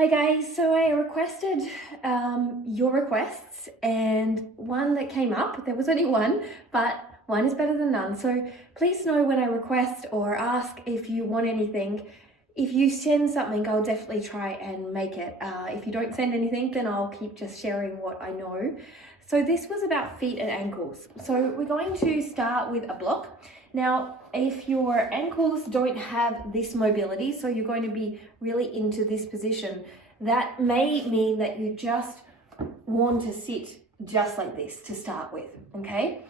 Hi guys, so I requested your requests and one that came up, there was only one, but one is better than none. So please know when I request or ask if you want anything. If you send something, I'll definitely try and make it. If you don't send anything, then I'll keep just sharing what I know. So this was about feet and ankles. So we're going to start with a block. Now, if your ankles don't have this mobility, so you're going to be really into this position, that may mean that you just want to sit just like this to start with, okay?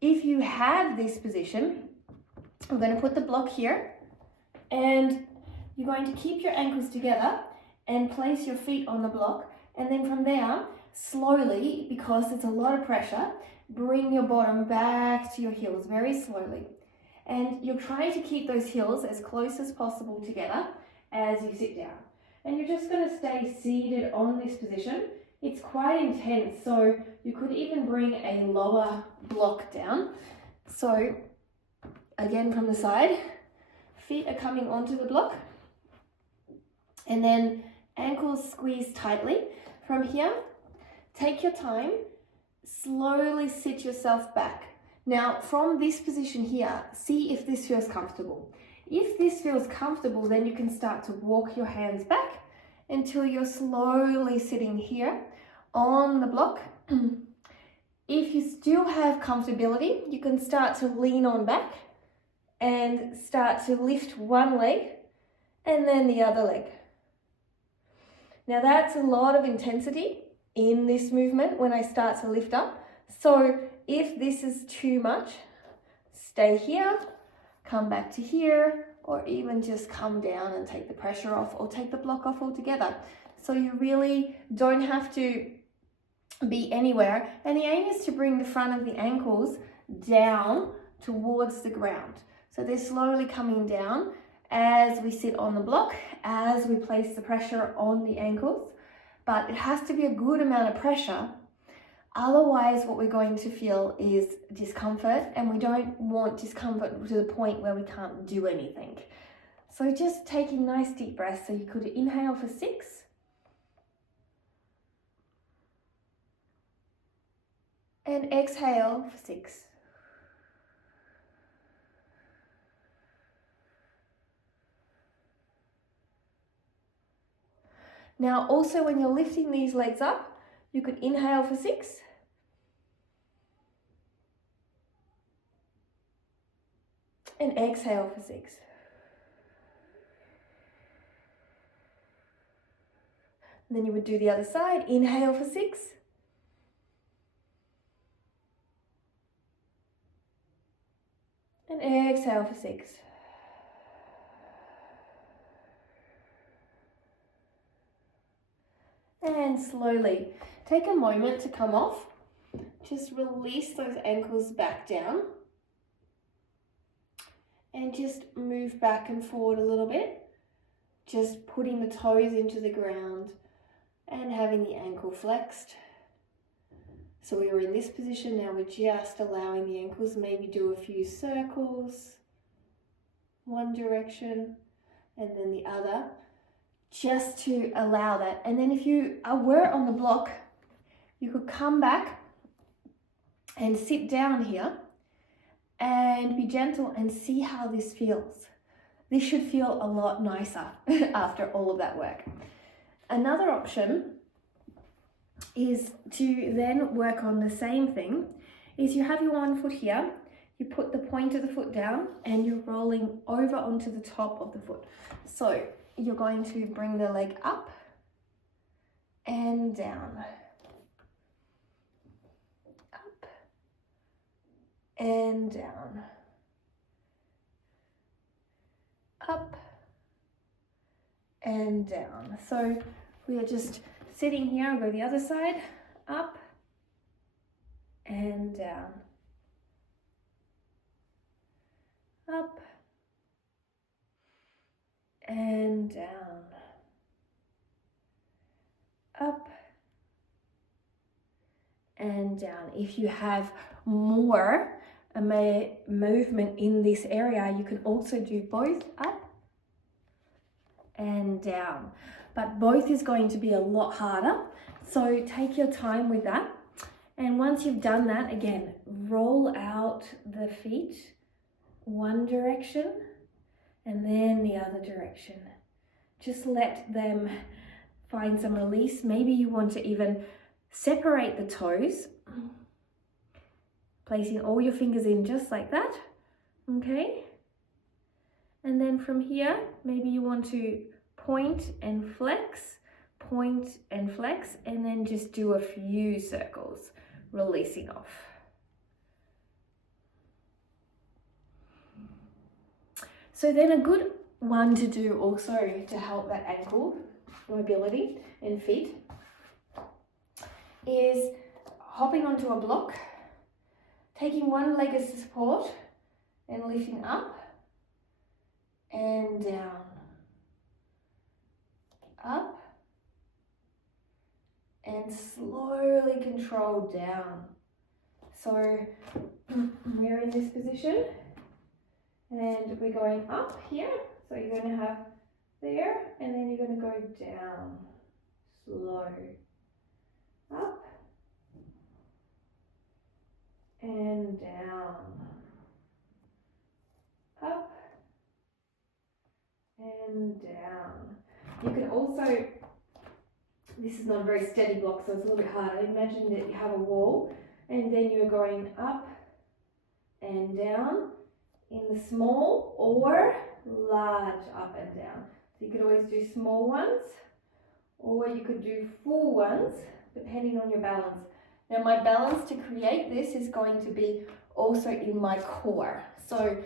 If you have this position, I'm going to put the block here and you're going to keep your ankles together and place your feet on the block, and then from there, slowly, because it's a lot of pressure, bring your bottom back to your heels very slowly. And you're trying to keep those heels as close as possible together as you sit down. And you're just going to stay seated on this position. It's quite intense, so you could even bring a lower block down. So again from the side, feet are coming onto the block. And then ankles squeeze tightly. From here, take your time, slowly sit yourself back. Now, from this position here, see if this feels comfortable. If this feels comfortable, then you can start to walk your hands back until you're slowly sitting here on the block. If you still have comfortability, you can start to lean on back and start to lift one leg and then the other leg. Now that's a lot of intensity in this movement when I start to lift up. So if this is too much, stay here, come back to here, or even just come down and take the pressure off or take the block off altogether. So you really don't have to be anywhere. And the aim is to bring the front of the ankles down towards the ground. So they're slowly coming down as we sit on the block, as we place the pressure on the ankles. But it has to be a good amount of pressure. Otherwise, what we're going to feel is discomfort, and we don't want discomfort to the point where we can't do anything. So just taking nice deep breaths. So you could inhale for 6. And exhale for 6. Now, also when you're lifting these legs up, you could inhale for 6. And exhale for 6. And then you would do the other side. Inhale for 6. And exhale for 6. And slowly take a moment to come off. Just release those ankles back down. And just move back and forward a little bit. Just putting the toes into the ground and having the ankle flexed. So we were in this position, now we're just allowing the ankles, maybe do a few circles, one direction and then the other, just to allow that. And then if you were on the block, you could come back and sit down here and be gentle and see how this feels. This should feel a lot nicer after all of that work. Another option is to then work on the same thing. Is you have your one foot here, you put the point of the foot down and you're rolling over onto the top of the foot. So you're going to bring the leg up and down. Up and down. Up and down. So we are just sitting here. I'll go the other side. Up and down. Up and down. Up and down. If you have more movement in this area, you can also do both up and down. But both is going to be a lot harder. So take your time with that. And once you've done that, again, roll out the feet one direction and then the other direction. Just let them find some release. Maybe you want to even separate the toes, placing all your fingers in just like that, okay? And then from here, maybe you want to point and flex, and then just do a few circles, releasing off. So then a good one to do also to help that ankle mobility and feet is hopping onto a block, taking one leg as support and lifting up and down, up and slowly control down. So we're in this position and we're going up here. So you're going to have there and then you're going to go down, slow, up and down, up and down. You can also, this is not a very steady block, so it's a little bit harder. Imagine that you have a wall and then you're going up and down in the small or large up and down. So you could always do small ones or you could do full ones depending on your balance. Now my balance to create this is going to be also in my core. So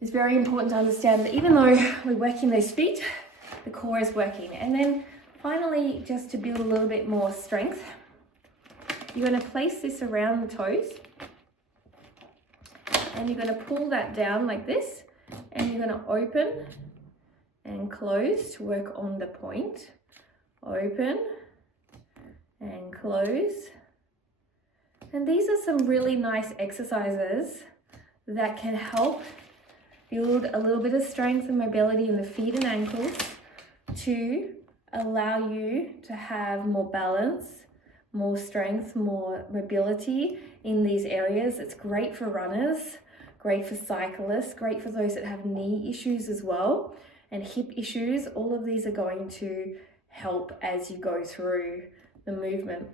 it's very important to understand that even though we're working those feet, the core is working. And then finally, just to build a little bit more strength, you're going to place this around the toes and you're going to pull that down like this and you're going to open and close to work on the point. Open and close. And these are some really nice exercises that can help build a little bit of strength and mobility in the feet and ankles to allow you to have more balance, more strength, more mobility in these areas. It's great for runners, great for cyclists, great for those that have knee issues as well and hip issues. All of these are going to help as you go through the movement.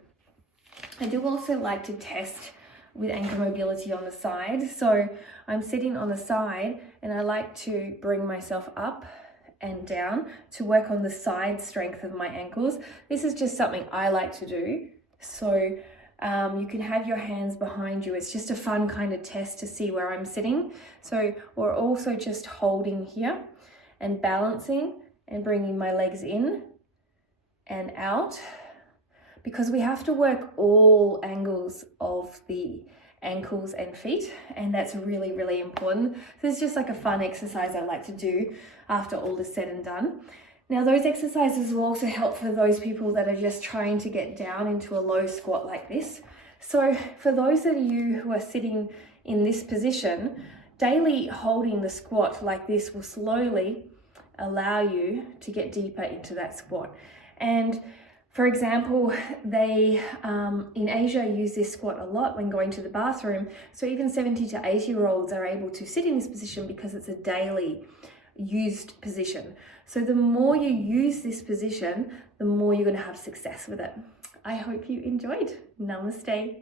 I do also like to test with ankle mobility on the side. So I'm sitting on the side and I like to bring myself up and down to work on the side strength of my ankles. This is just something I like to do. So you can have your hands behind you. It's just a fun kind of test to see where I'm sitting. So we're also just holding here and balancing and bringing my legs in and out, because we have to work all angles of the ankles and feet, and that's really, really important. So it's just like a fun exercise I like to do after all is said and done. Now those exercises will also help for those people that are just trying to get down into a low squat like this. So for those of you who are sitting in this position, daily holding the squat like this will slowly allow you to get deeper into that squat. And for example, they in Asia use this squat a lot when going to the bathroom. So even 70 to 80-year-olds are able to sit in this position because it's a daily used position. So the more you use this position, the more you're going to have success with it. I hope you enjoyed. Namaste.